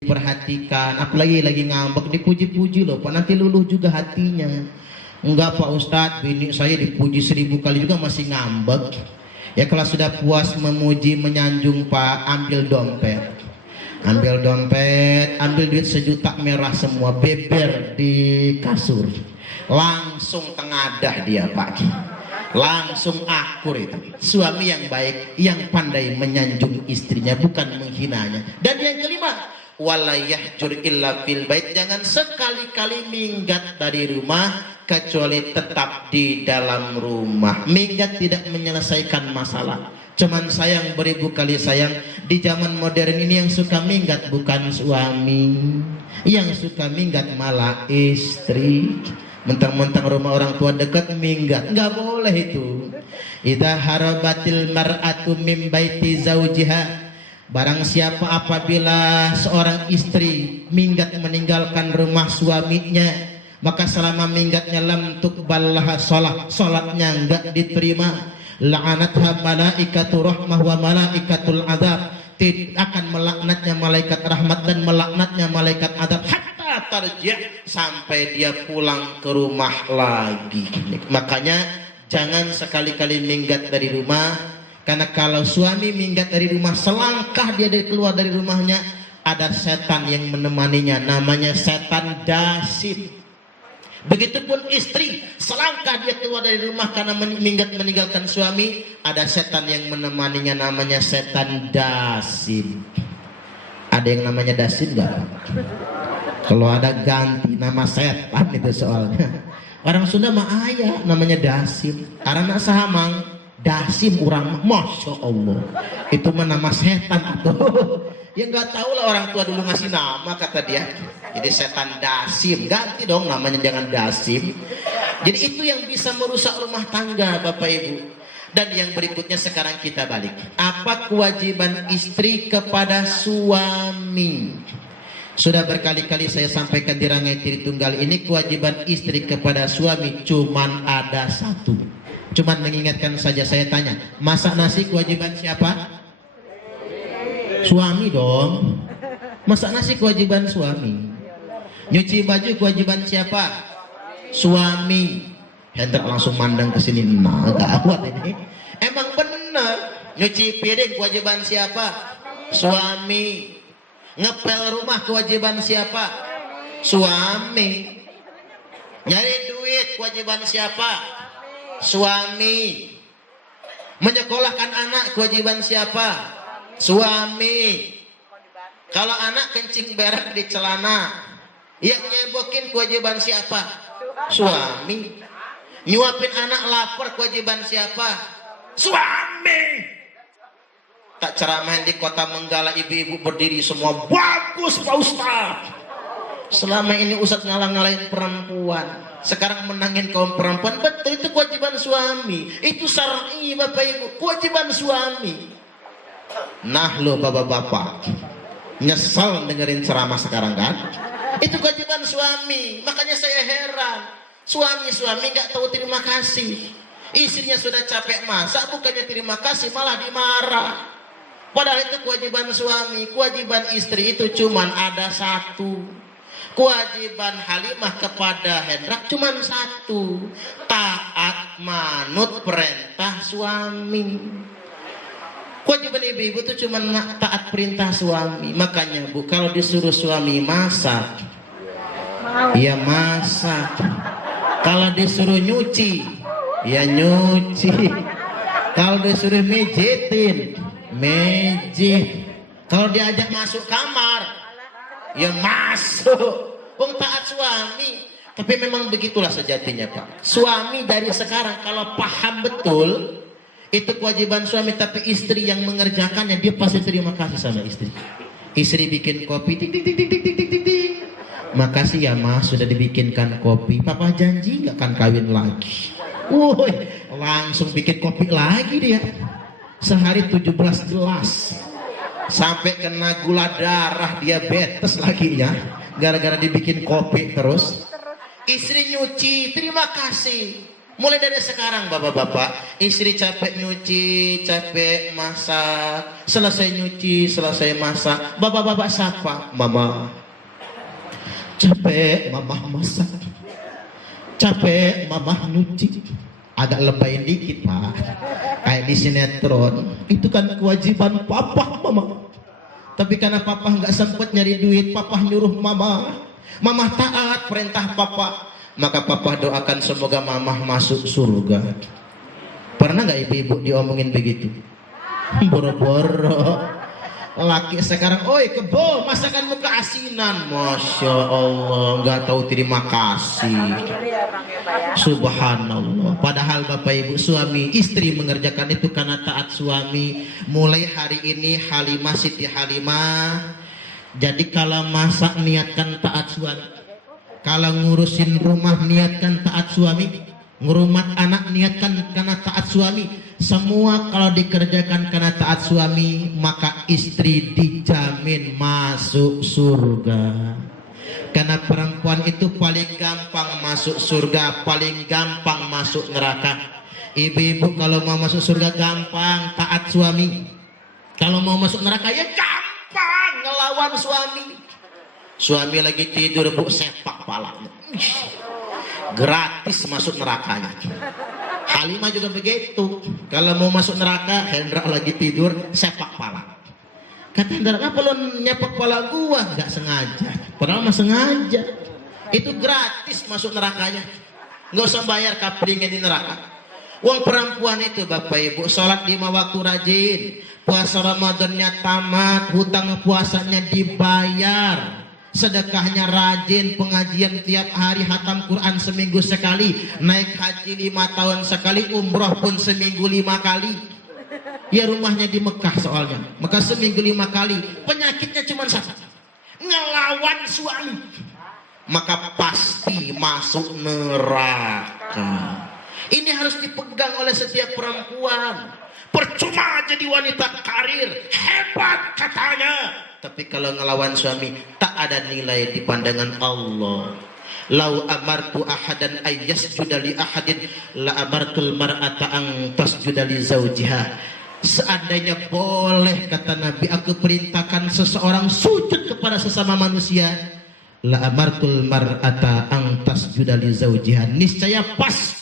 perhatikan, apalagi lagi ngambek dipuji-puji loh Pak, nanti luluh juga hatinya. Enggak Pak Ustadz, bini saya dipuji 1000 kali juga masih ngambek. Ya kalau sudah puas memuji menyanjung Pak, ambil dompet, ambil duit 1 juta merah semua, beber di kasur, langsung tengadah dia Pak, langsung akur. Itu suami yang baik, yang pandai menyanjung istrinya, bukan menghinanya. Dan yang kelima, wala yahjur illa fil bait, jangan sekali-kali minggat dari rumah kecuali tetap di dalam rumah. Minggat tidak menyelesaikan masalah, cuman sayang beribu kali sayang. Di zaman modern ini yang suka minggat bukan suami, yang suka minggat malah istri. Mentang-mentang rumah orang tua dekat minggat, nggak boleh itu. Idza harabatil mar'atu min baiti zaujiha, barang siapa apabila seorang istri minggat meninggalkan rumah suaminya, maka selama minggatnya lam tuqballaha salatnya enggak diterima. La'anatha malaikatu rahmah wa malaikatul adzab, akan melaknatnya malaikat rahmat dan melaknatnya malaikat adzab hatta tarji', sampai dia pulang ke rumah lagi. Makanya jangan sekali-kali minggat dari rumah, karena kalau suami minggat dari rumah, selangkah dia keluar dari rumahnya, ada setan yang menemaninya, namanya setan dasim. Begitupun istri, selangkah dia keluar dari rumah karena meninggalkan suami, ada setan yang menemaninya, namanya setan dasim. Ada yang namanya dasim enggak? Kalau ada ganti nama setan itu soalnya. Orang Sunda mah ayah namanya dasim. Karena sahamang dasim orang, masya Allah, itu mah nama setan tuh. Ya nggak tahu lah, orang tua dulu ngasih nama kata dia. Jadi setan dasim, ganti dong namanya, jangan dasim. Jadi itu yang bisa merusak rumah tangga Bapak Ibu. Dan yang berikutnya sekarang kita balik. Apa kewajiban istri kepada suami? Sudah berkali-kali saya sampaikan di Rangai Tiri Tunggal ini, kewajiban istri kepada suami cuman ada satu. Cuman mengingatkan saja, saya tanya, masak nasi kewajiban siapa? Suami dong. Masak nasi kewajiban suami. Nyuci baju kewajiban siapa? Suami. Hendra langsung mandang ke sini, nah gak kuat ini. Emang bener. Nyuci piring kewajiban siapa? Suami. Ngepel rumah kewajiban siapa? Suami. Nyari duit kewajiban siapa? Suami. Menyekolahkan anak kewajiban siapa? Suami. Kalau anak kencing berak di celana, yang nyebokin kewajiban siapa? Suami. Nyuapin anak lapar kewajiban siapa? Suami. Tak ceramain di Kota Menggala, ibu-ibu berdiri semua, bagus Pak Ustaz. Selama ini Ustaz ngalah-ngalahin perempuan, sekarang menangin kaum perempuan. Betul, itu kewajiban suami. Itu syar'i Bapak Ibu, kewajiban suami. Nah lo bapak-bapak nyesel dengerin ceramah sekarang kan? Itu kewajiban suami. Makanya saya heran, suami-suami gak tahu terima kasih. Istrinya sudah capek masak, bukannya terima kasih malah dimarah. Padahal itu kewajiban suami. Kewajiban istri itu cuman ada satu. Kewajiban Halimah kepada Hendra cuman satu, taat manut perintah suami. Kewajiban ibu-ibu itu cuma taat perintah suami. Makanya Bu, kalau disuruh suami masak, ya masak. Kalau disuruh nyuci, ya nyuci. Kalau disuruh mijitin, mijit. Kalau diajak masuk kamar, ya masuk. Wong taat suami. Tapi memang begitulah sejatinya Pak. Suami dari sekarang kalau paham betul itu kewajiban suami, tapi istri yang mengerjakannya, dia pasti terima kasih sama istri. Istri bikin kopi, ting ting ting ting ting ting ting ting. Makasih ya Mas, sudah dibikinkan kopi. Papa janji gak akan kawin lagi. Woi, langsung bikin kopi lagi dia. Sehari 17 gelas. Sampai kena gula darah, diabetes lagi ya, gara-gara dibikin kopi terus. Istri nyuci, terima kasih. Mulai dari sekarang bapak-bapak, istri capek nyuci, capek masak, selesai nyuci, selesai masak, bapak-bapak sapa, mama. Capek mama masak, capek mama nyuci. Agak lebayin dikit pak, kayak di sinetron. Itu kan kewajiban papa mama. Tapi karena papa nggak sempat nyari duit, papa nyuruh mama. Mama taat perintah papa. Maka papa doakan semoga mamah masuk surga. Pernah nggak ibu-ibu diomongin begitu? Boro-boro laki sekarang, oi kebo masakanmu keasinan, masya Allah, nggak tahu terima kasih. Subhanallah. Padahal bapak ibu suami istri mengerjakan itu karena taat suami. Mulai hari ini Halimah, Siti Halimah, jadi kalau masak niatkan taat suami. Kalau ngurusin rumah niatkan taat suami, ngurumat anak niatkan karena taat suami. Semua kalau dikerjakan karena taat suami, maka istri dijamin masuk surga. Karena perempuan itu paling gampang masuk surga, paling gampang masuk neraka. Ibu-ibu kalau mau masuk surga gampang taat suami. Kalau mau masuk neraka ya gampang ngelawan suami. Suami lagi tidur bu, sepak palanya, gratis masuk nerakanya. Halimah juga begitu. Kalau mau masuk neraka, Hendra lagi tidur, sepak pala. Kata Hendra, kenapa lo nyepak pala gua? Gak sengaja. Padahal mah sengaja. Itu gratis masuk nerakanya. Nggak usah bayar kaplingan di neraka. Uang perempuan itu bapak ibu, sholat 5 waktu rajin, puasa Ramadannya tamat, hutang puasanya dibayar, sedekahnya rajin, pengajian tiap hari, hatam Quran seminggu sekali, naik haji 5 tahun sekali, umroh pun seminggu 5 kali. Ya rumahnya di Mekah soalnya, maka seminggu 5 kali. Penyakitnya cuma satu, ngelawan suami, maka pasti masuk neraka. Ini harus dipegang oleh setiap perempuan. Percuma jadi wanita karir, hebat katanya, tapi kalau ngelawan suami tak ada nilai di pandangan Allah. Lau amartu ahadan ayyasjuda li ahadin la amartul mar'ata an tasjuda li zawjiha. Seandainya boleh kata Nabi, aku perintahkan seseorang sujud kepada sesama manusia, la amartul mar'ata an tasjuda li zawjiha. Niscaya pasti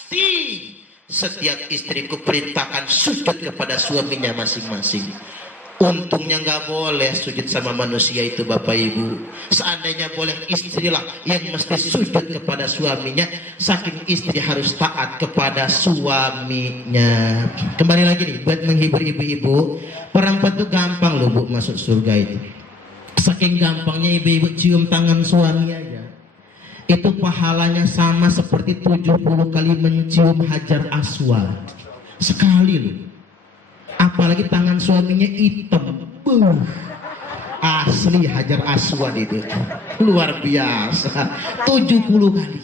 setiap istriku perintahkan sujud kepada suaminya masing-masing. Untungnya nggak boleh sujud sama manusia itu bapak ibu. Seandainya boleh, istrilah yang mesti sujud kepada suaminya. Saking istri harus taat kepada suaminya. Kembali lagi nih buat menghibur ibu-ibu, perempuan tuh gampang loh bu masuk surga itu. Saking gampangnya ibu-ibu cium tangan suami aja, itu pahalanya sama seperti 70 kali mencium Hajar Aswad sekali loh. Apalagi tangan suaminya hitam, asli Hajar Aswad itu luar biasa, 70 kali.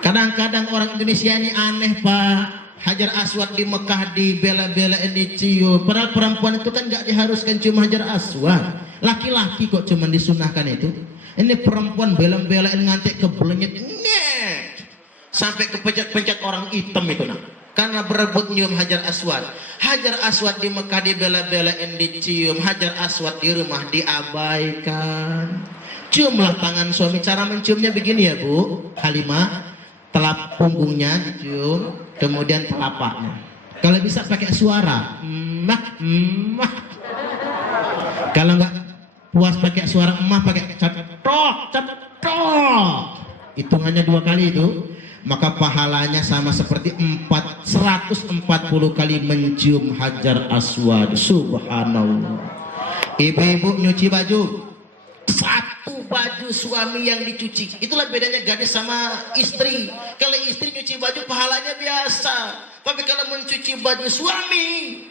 Kadang-kadang orang Indonesia ini aneh pak, Hajar Aswad di Mekah dibela-belain dicium, padahal perempuan itu kan gak diharuskan cium Hajar Aswad, laki-laki kok cuman disunahkan itu. Ini perempuan bela-belain ngantek kebelenyet sampai kepencet-pencet orang hitam itu nah, karena berebut nyium Hajar Aswad. Hajar Aswad di Mekah dibela-belain dicium, Hajar Aswad di rumah diabaikan. Ciumlah tangan suami. Cara menciumnya begini ya bu Halimah, telap punggungnya dicium, kemudian telapaknya. Kalau bisa pakai suara emak emak. Kalau nggak puas pakai suara emak, pakai cetok cetok, hitungannya 2 kali itu, maka pahalanya sama seperti 140 kali mencium Hajar Aswad. Subhanallah. Ibu-ibu nyuci baju, satu baju suami yang dicuci, itulah bedanya gadis sama istri. Kalau istri nyuci baju pahalanya biasa, tapi kalau mencuci baju suami,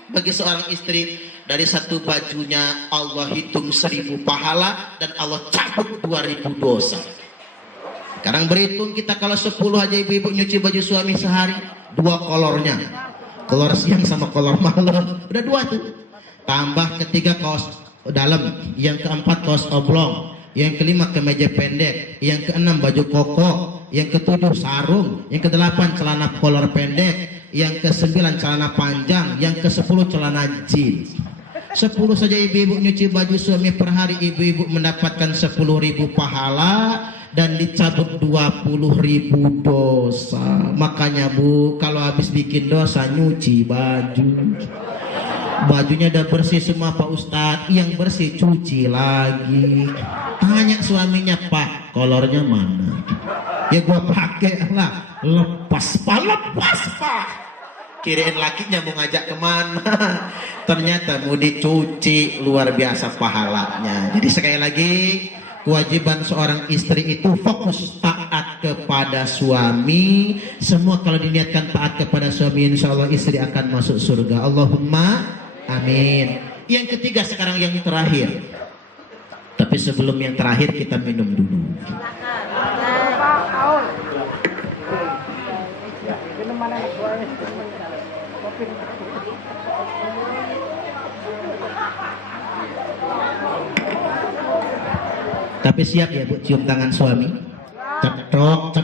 bagi seorang istri, dari satu bajunya Allah hitung 1000 pahala dan Allah cabut 2000 dosa. Sekarang berhitung kita, kalau 10 aja ibu-ibu nyuci baju suami sehari, 2 kolornya, kolor siang sama kolor malam, udah 2 tuh. Tambah ketiga kaos dalam, yang keempat kaos oblong, yang kelima kemeja pendek, yang keenam baju koko, yang ke-7 sarung, yang ke-8 celana kolor pendek, yang ke-9 celana panjang, yang ke-10 celana jeans. 10 saja ibu-ibu nyuci baju suami per hari, ibu-ibu mendapatkan 10.000 pahala dan dicabut 20.000 dosa. Makanya Bu, kalau habis bikin dosa nyuci baju. Bajunya udah bersih semua Pak Ustadz, yang bersih cuci lagi. Tanya suaminya, Pak, kolornya mana? Ya gua pakai lah. Lepas Pak. Kirain lakinya mau ngajak kemana? Ternyata mau dicuci, luar biasa pahalanya. Jadi sekali lagi, kewajiban seorang istri itu fokus taat kepada suami. Semua kalau diniatkan taat kepada suami, insya Allah istri akan masuk surga. Allahumma amin. Yang ketiga sekarang yang terakhir. Tapi sebelum yang terakhir kita minum dulu. Tapi siap ya Bu, cium tangan suami. Cetok.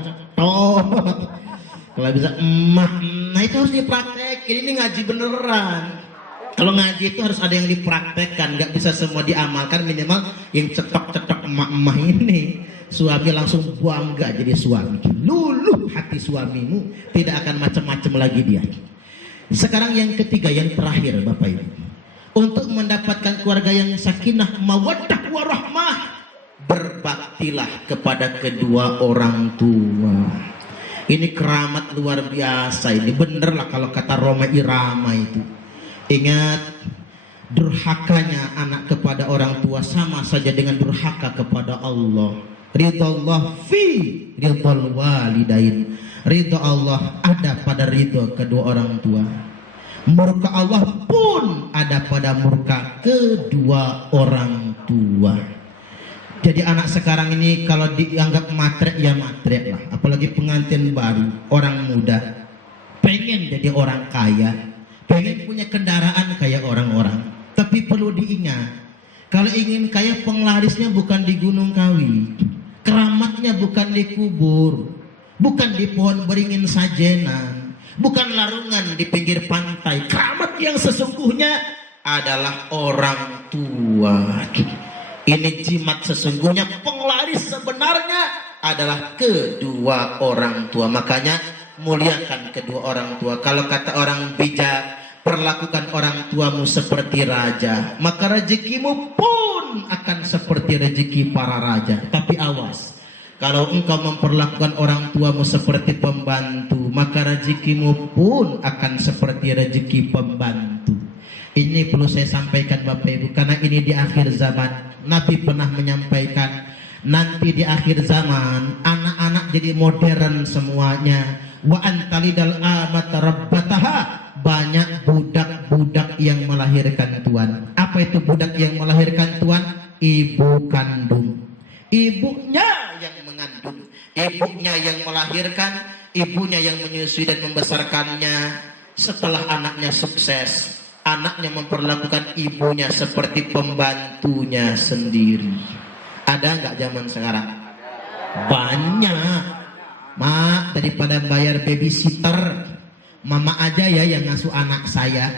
Kalau bisa emah, nah itu harus dipraktekin. Ini ngaji beneran. Kalau ngaji itu harus ada yang dipraktekkan, nggak bisa semua diamalkan. Minimal yang cetok emak-emak ini. Suami langsung bangga jadi suami. Luluh hati suamimu, tidak akan macam-macam lagi dia. Sekarang yang ketiga, yang terakhir Bapak Ibu. Untuk mendapatkan keluarga yang sakinah, mawaddah warahmah, berbaktilah kepada kedua orang tua. Ini keramat luar biasa. Ini bener lah kalau kata Roma Irama itu. Ingat, durhakanya anak kepada orang tua sama saja dengan durhaka kepada Allah. Ridha fi ridhal walidain. Ridha Allah ada pada ridha kedua orang tua. Murka Allah pun ada pada murka kedua orang tua. Jadi anak sekarang ini kalau dianggap matre ya matre lah. Apalagi pengantin baru, orang muda, pengen jadi orang kaya, pengen punya kendaraan kayak orang-orang. Tapi perlu diingat, kalau ingin kaya penglarisnya bukan di Gunung Kawi, keramatnya bukan di kubur, bukan di pohon beringin sajenan, bukan larungan di pinggir pantai. Keramat yang sesungguhnya adalah orang tua. Ini jimat sesungguhnya, penglaris sebenarnya adalah kedua orang tua. Makanya muliakan kedua orang tua. Kalau kata orang bijak, perlakukan orang tuamu seperti raja, maka rezekimu pun akan seperti rezeki para raja. Tapi awas, kalau engkau memperlakukan orang tuamu seperti pembantu, maka rezekimu pun akan seperti rezeki pembantu. Ini perlu saya sampaikan Bapak Ibu, karena ini di akhir zaman. Nabi pernah menyampaikan, nanti di akhir zaman anak-anak jadi modern semuanya. Wa antalidal amat rabbataha, banyak budak-budak yang melahirkan tuan. Apa itu budak yang melahirkan tuan? Ibu kandung. Ibunya yang mengandung, ibunya yang melahirkan, ibunya yang menyusui dan membesarkannya. Setelah anaknya sukses, anaknya memperlakukan ibunya seperti pembantunya sendiri. Ada nggak zaman sekarang? Banyak. Mak, daripada bayar babysitter, mama aja ya yang ngasuh anak saya.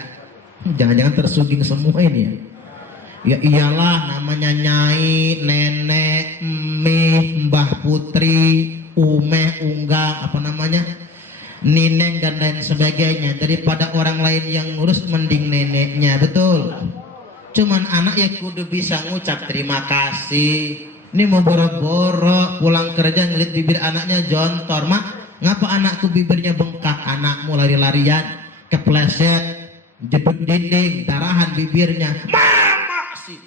Jangan-jangan tersungging semua ini ya. Ya iyalah, namanya nyai, nenek, mih, mbah putri, umeh, ungga, apa namanya, nineng dan lain sebagainya. Daripada orang lain yang ngurus, mending neneknya, betul. Cuman anak ya kudu bisa ngucap terima kasih. Ini mau boro-boro pulang kerja ngeliat bibir anaknya jontor. Mak, ngapa anakku bibirnya bengkak? Anakmu lari-larian, kepleset, jeduk dinding, darahan bibirnya. Mama sih,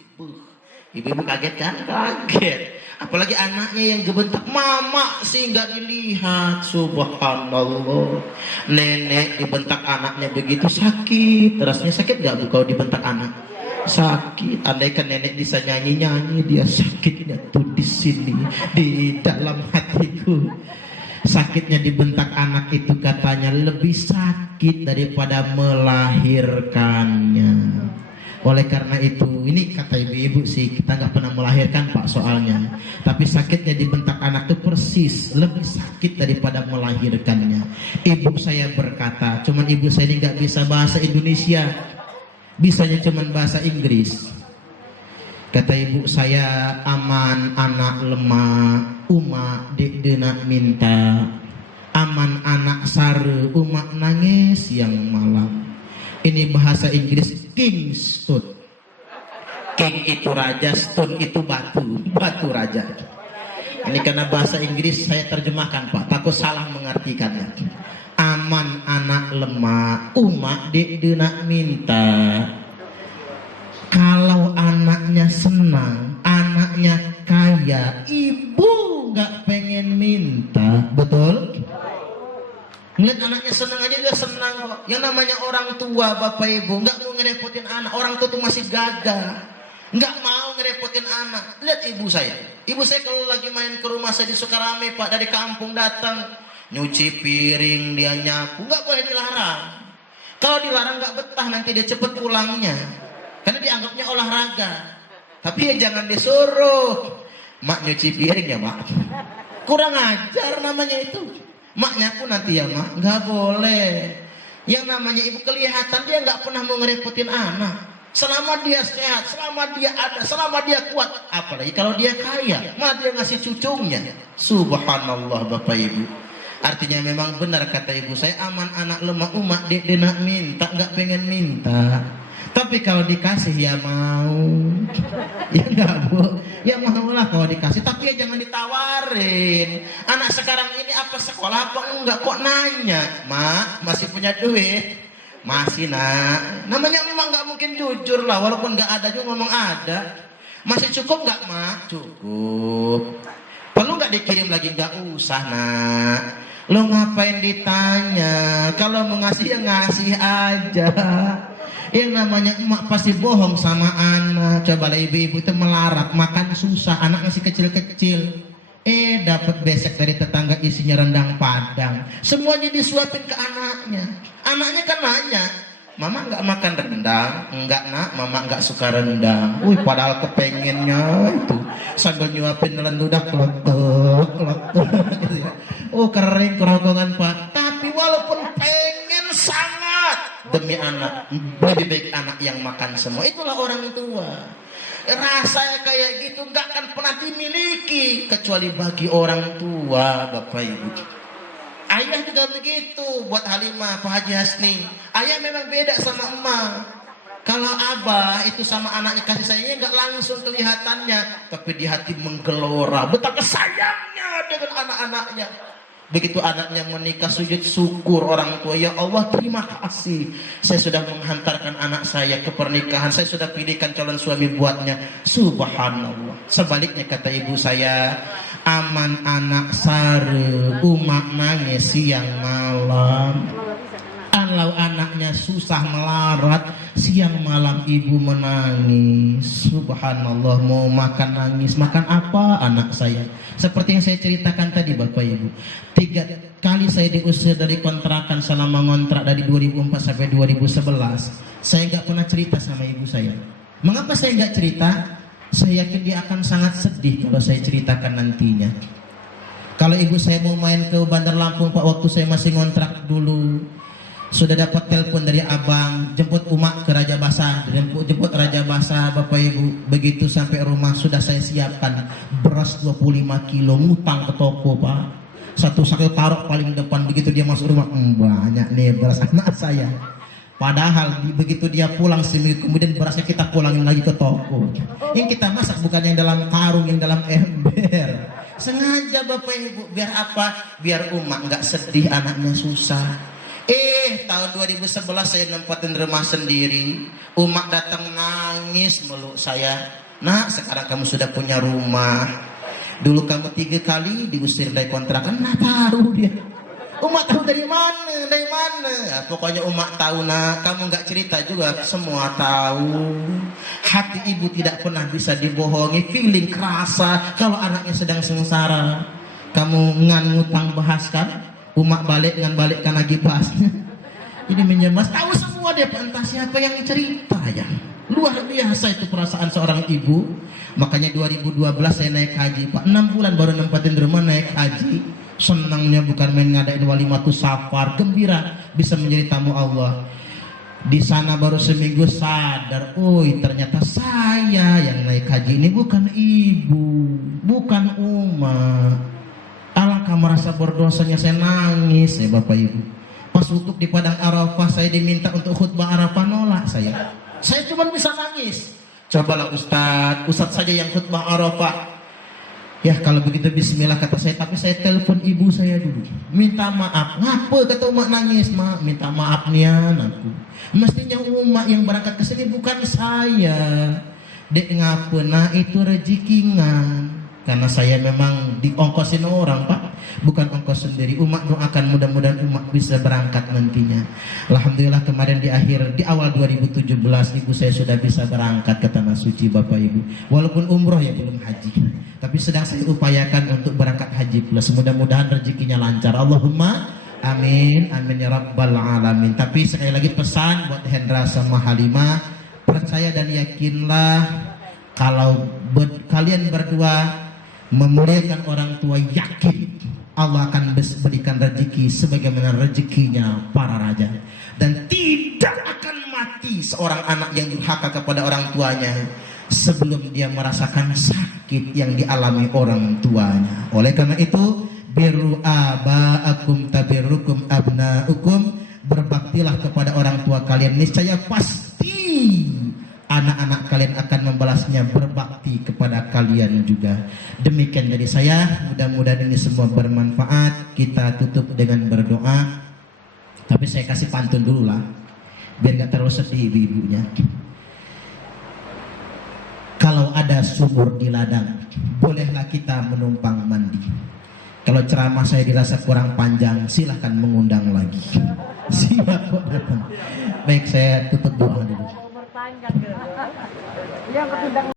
ibu-ibu kaget kan? Kaget. Apalagi anaknya yang gebentak, mama sih nggak dilihat. Subhanallah. Nenek dibentak anaknya begitu sakit. Rasanya sakit nggak Bu kalau dibentak anak? Sakit. Andaikan nenek bisa nyanyi-nyanyi, dia sakitnya tuh di sini, di dalam hatiku. Sakitnya dibentak anak itu katanya lebih sakit daripada melahirkannya. Oleh karena itu, ini kata ibu-ibu sih, kita nggak pernah melahirkan Pak soalnya. Tapi sakitnya dibentak anak itu persis lebih sakit daripada melahirkannya. Ibu saya berkata, cuman ibu saya ini nggak bisa bahasa Indonesia, bisanya cuman bahasa Inggris. Kata ibu saya, aman anak lemah, umak dek dena minta. Aman anak sare, umak nangis siang malam. Ini bahasa Inggris king stone. King itu raja, stone itu batu, batu raja. Ini karena bahasa Inggris saya terjemahkan Pak, takut salah mengartikannya. Aman anak lemah, umak dek dena minta. Kalau anaknya senang, anaknya kaya, ibu nggak pengen minta, betul? Ngeliat anaknya senang aja dia senang kok. Yang namanya orang tua bapak ibu nggak mau ngerepotin anak. Orang tua tuh masih gagah, nggak mau ngerepotin anak. Lihat ibu saya kalau lagi main ke rumah saya di Sukarame Pak, dari kampung datang, nyuci piring dia nyapu, nggak boleh dilarang. Kalau dilarang nggak betah, nanti dia cepet pulangnya, karena dianggapnya olahraga. Tapi ya jangan disuruh, mak nyuci piring ya mak, kurang ajar namanya itu. Mak nyapu nanti ya mak, nggak boleh. Yang namanya ibu kelihatan dia nggak pernah mau ngerepotin anak. Selama dia sehat, selama dia ada, selama dia kuat. Apalagi kalau dia kaya, malah dia ngasih cucunya. Subhanallah bapak ibu. Artinya memang benar kata ibu saya, aman anak lemah umat dek denak minta, nggak pengen minta. Tapi kalau dikasih ya mau. Ya enggak bu, ya maulah kalau dikasih, tapi ya jangan ditawarin. Anak sekarang ini apa sekolah apa enggak kok nanya, mak masih punya duit? Masih nak. Namanya memang nggak mungkin jujur lah, walaupun nggak ada juga ngomong ada. Masih cukup nggak mak? Cukup. Perlu nggak dikirim lagi? Nggak usah nak. Lo ngapain ditanya? Kalau mau ngasih ya ngasih aja. Yang namanya emak pasti bohong sama anak. Cobalah ibu-ibu itu melarat, makan susah, anak masih kecil-kecil. Dapat besek dari tetangga isinya rendang Padang. Semuanya disuapin ke anaknya. Anaknya kan nanya, mama nggak makan rendang? Enggak nak, mama nggak suka rendang. Wih, padahal kepengennya itu sambil nyuapin lendudak letuk. Oh kering kerongkongan Pak. Tapi walaupun pengen sangat, demi anak, lebih baik anak yang makan semua. Itulah orang tua. Rasanya kayak gitu nggak akan pernah dimiliki kecuali bagi orang tua bapak ibu. Ayah juga begitu buat Halimah, Pak Haji Hasni. Ayah memang beda sama emak. Kalau abah itu sama anaknya kasih sayangnya nggak langsung kelihatannya, tapi di hati menggelora betapa sayangnya dengan anak-anaknya. Begitu anaknya menikah sujud syukur orang tua, ya Allah terima kasih, saya sudah menghantarkan anak saya ke pernikahan, saya sudah pilihkan calon suami buatnya. Subhanallah. Sebaliknya kata ibu saya, aman anak sare, umak nangis siang malam. Kalau anaknya susah melarat, siang malam ibu menangis. Subhanallah, mau makan nangis. Makan apa anak saya? Seperti yang saya ceritakan tadi bapak ibu, 3 kali saya diusir dari kontrakan selama ngontrak dari 2004 sampai 2011. Saya nggak pernah cerita sama ibu saya. Mengapa saya nggak cerita? Saya yakin dia akan sangat sedih kalau saya ceritakan nantinya. Kalau ibu saya mau main ke Bandar Lampung Pak, waktu saya masih ngontrak dulu, sudah dapat telepon dari abang, jemput umak ke Raja Basah, jemput Raja Basah bapak ibu. Begitu sampai rumah sudah saya siapkan beras 25 kilo, ngutang ke toko Pak. Satu sak taruh paling depan. Begitu dia masuk rumah, banyak nih beras anak saya. Padahal begitu dia pulang seminggu kemudian berasnya kita pulangin lagi ke toko. Yang kita masak bukan yang dalam karung, yang dalam ember. Sengaja bapak ibu, biar apa? Biar umak nggak sedih anaknya susah. Tahun 2011 saya nempatin rumah sendiri. Umak datang nangis meluk saya. Nak, sekarang kamu sudah punya rumah. Dulu kamu 3 kali diusir dari kontrakan. Nah tahu dia. Umak tahu dari mana? Dari mana? Ya, pokoknya umak tahu nak. Kamu nggak cerita juga, semua tahu. Hati ibu tidak pernah bisa dibohongi. Feeling kerasa kalau anaknya sedang sengsara. Kamu ngan ngutang bahaskan. Umak balik dengan balikkan lagi bahasnya. Ini menyemas, tahu semua dia, entah siapa yang cerita ya. Luar biasa itu perasaan seorang ibu. Makanya 2012 saya naik haji Pak, 6 bulan baru nempatin rumah naik haji. Senangnya bukan main ngadain walimatus safar, gembira bisa menjadi tamu Allah. Di sana baru seminggu sadar, ternyata saya yang naik haji ini bukan ibu, bukan umat. Alangkah merasa berdosanya, saya nangis ya Bapak Ibu. Pas wukuf di padang Arafah saya diminta untuk khutbah Arafah, nolak saya. Saya cuma bisa nangis. Cobalah Ustadz saja yang khutbah Arafah. Ya kalau begitu bismillah kata saya, tapi saya telepon ibu saya dulu. Minta maaf. Ngapa kata umat nangis? Minta maaf nian aku. Mestinya umat yang berangkat ke sini bukan saya. Dek ngapa itu rezekingan. Karena saya memang diongkosin orang Pak, bukan ongkos sendiri. Umat doakan mudah-mudahan umat bisa berangkat nantinya. Alhamdulillah kemarin di awal 2017 ibu saya sudah bisa berangkat ke Tanah Suci Bapak Ibu. Walaupun umroh ya belum haji, tapi sedang saya upayakan untuk berangkat haji plus. Mudah-mudahan rezekinya lancar. Allahumma amin, amin ya rabbal alamin. Tapi sekali lagi pesan buat Hendra sama Halimah, percaya dan yakinlah kalau kalian berdua memuliakan orang tua, yakin Allah akan berikan rezeki sebagaimana rezekinya para raja, dan tidak akan mati seorang anak yang durhaka kepada orang tuanya sebelum dia merasakan sakit yang dialami orang tuanya. Oleh karena itu, birru aba'akum tabirrukum abna'ukum, berbaktilah kepada orang tua kalian, niscaya pasti anak-anak kalian akan membalasnya berbakti kepada kalian juga. Demikian dari saya, mudah-mudahan ini semua bermanfaat. Kita tutup dengan berdoa, tapi saya kasih pantun dulu lah biar gak terlalu sedih ibu-ibunya. Kalau ada sumur di ladang, bolehlah kita menumpang mandi. Kalau ceramah saya dirasa kurang panjang, silahkan mengundang lagi. Siap kok datang. Baik, saya tutup doa dulu.